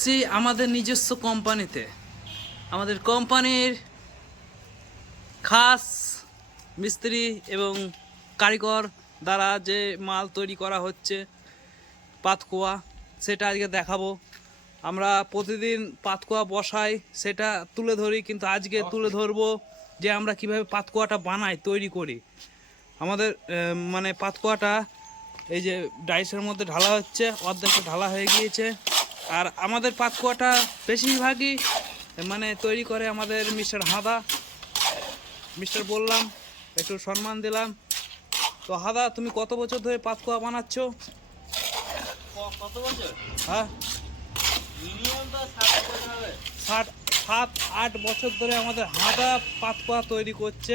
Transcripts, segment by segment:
এসছি আমাদের নিজস্ব কোম্পানিতে। আমাদের কোম্পানির খাস মিস্ত্রি এবং কারিগর দ্বারা যে মাল তৈরি করা হচ্ছে পাতকুয়া, সেটা আজকে দেখাবো। আমরা প্রতিদিন পাতকুয়া বসাই, সেটা তুলে ধরি, কিন্তু আজকে তুলে ধরবো যে আমরা কিভাবে পাতকুয়াটা বানাই, তৈরি করি। আমাদের মানে পাতকুয়াটা এই যে ডাইসের মধ্যে ঢালা হচ্ছে, অর্ধেকটা ঢালা হয়ে গিয়েছে। আর আমাদের পাতকুয়াটা বেশিরভাগই মানে তৈরি করে আমাদের মিস্টার হাদা। মিস্টার বললাম, একটু সম্মান দিলাম। তো হাদা, তুমি কত বছর ধরে পাতকুয়া বানাচ্ছ? কত বছর? হ্যাঁ, মিনিমাম তো 7 বছর হবে। 7-8 বছর ধরে আমাদের হাদা পাতকুয়া তৈরি করছে।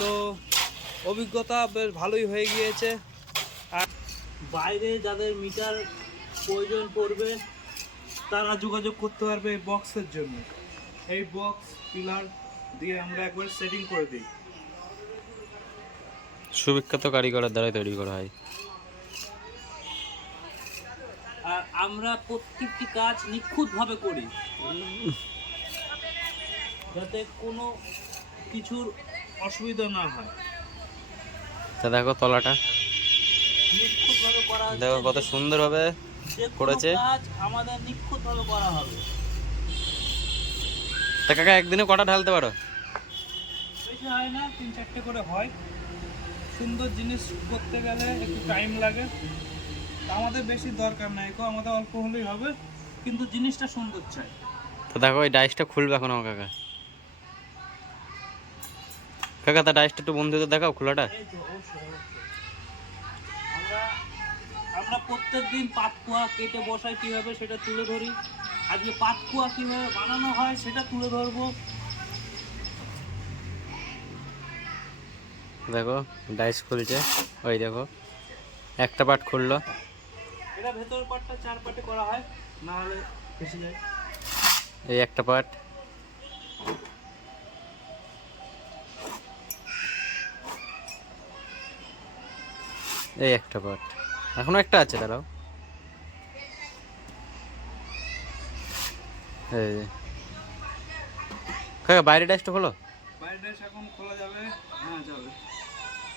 তো অভিজ্ঞতা বেশ ভালোই হয়ে গিয়েছে। আর বাইরে যাদের মিটার প্রয়োজন পড়বে তারা যোগাযোগ করতে পারবে এই বক্সের জন্য। এই বক্স পিলার দিয়ে আমরা একবার সেটিং করে দিই। সুবিখ্যাত কারিগরের দ্বারাই তৈরি করা হয়। আর আমরা প্রত্যেকটি কাজ নিখুঁতভাবে করি, যাতে কোনো কিছুর অসুবিধা না হয়। তা দেখো তলাটা, নিখুঁতভাবে করা হচ্ছে। দেখো কত সুন্দরভাবে যে কোনো করেছে। কাজ আমাদের নিখুঁতভাবে করা হবে। তা কাকা একদিনে কটা ঢালতে পারো? বেশি হয় না, 3-4টে করে হয়। সুন্দর জিনিস করতে গেলে একটু টাইম লাগে। তা আমাদের বেশি দরকার নাই, আমাদের অল্প হলেই হবে, কিন্তু জিনিসটা সুন্দর চাই। তো দেখো এই ডাইসটা খুলবে এখন আমার কাকা। কাকা তা ডাইসটা একটু বন্ধুদের দেখাও খোলাটা। এই তো অবশ্যই অবশ্যই। আমরা আমরা প্রত্যেকদিন পাতকুয়া কেটে বসাই কীভাবে সেটা তুলে ধরি। আজকে পাতকুয়া কীভাবে বানানো হয় সেটা তুলে ধরবো। দেখো ডাইস খুলছে, ওই দেখো একটা পার্ট খুললো। এটা ভেতরের পাটটা 4 পাটে করা হয়, না হলে ফেসে যায়। এই একটা পার্ট, এই একটা পার্ট, এখনো একটা আছে দাঁড়াও। এই যে। কাকা বাইরে ডাইসটা খোলো। বাইরের ডাইস এখন খোলা যাবে? হ্যাঁ যাবে,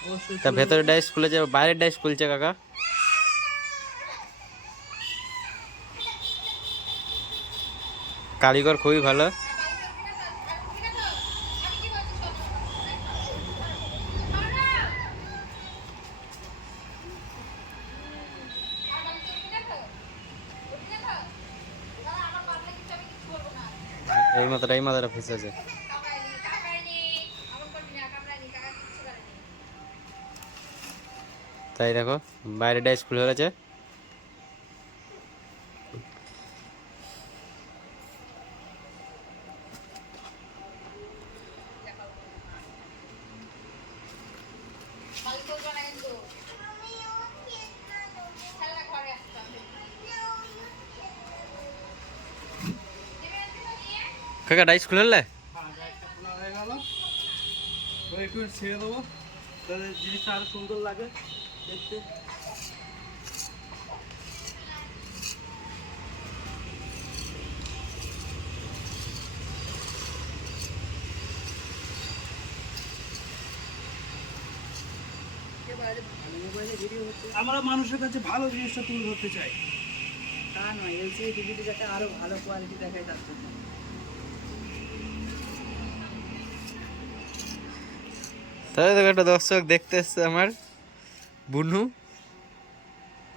অবশ্যই। তা ভেতরের ডাইস খুলেছে, বাইরের ডাইস খুলছে কাকা। কারিগর খুবই ভালো। এই মাথাটা ফেসেছে। তাই দেখো বাইরে ডাইস খুলে ফেলেছে। কাকা ডাইস খুলে ফেললে? হ্যাঁ, ডাইসটা খোলা হয়ে গেল। তো একটু ছেড়ে দেবো, তাহলে জিনিসটা আরো সুন্দর লাগে দেখতে। আমরা মানুষের কাছে ভালো জিনিসটা তুলে ধরতে চাই। তা নয়, এলসিডি টিভিতে যাতে আরো ভালো কোয়ালিটি দেখায় তার জন্য। তাই দেখো একটা দর্শক দেখতে এসছে আমার বুনু।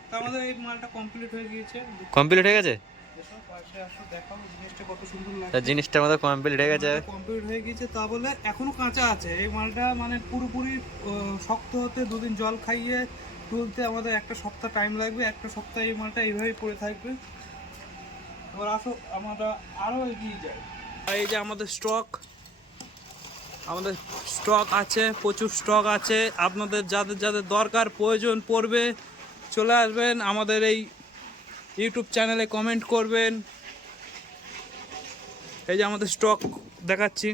তো আমাদের এই মালটা কমপ্লিট হয়ে গিয়েছে। কমপ্লিট হয়ে গেছে। এসো, পাশে আসো, দেখাও জিনিসটা কত সুন্দর তা লাগছে। জিনিসটা আমাদের কমপ্লিট হয়ে গেছে। কমপ্লিট হয়ে গিয়েছে, তা বলে এখনো কাঁচা আছে এই মালটা। মানে পুরোপুরি শক্ত হতে 2 দিন জল খাইয়ে তুলতে আমাদের 1 সপ্তাহ টাইম লাগবে। 1 সপ্তাহ এই মালটা এইভাবেই পড়ে থাকবে। এবার আসো, আমরা আরও এগিয়ে যাই। এই যে আমাদের স্টক আছে, প্রচুর স্টক আছে। আপনাদের যাদের যাদের দরকার প্রয়োজন পড়বে চলে আসবেন আমাদের এই ইউটিউব চ্যানেলে, কমেন্ট করবেন। এই যে আমাদের স্টক দেখাচ্ছি।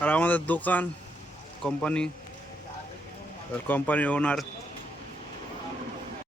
আর আমাদের দোকান কোম্পানি, কোম্পানির ওনার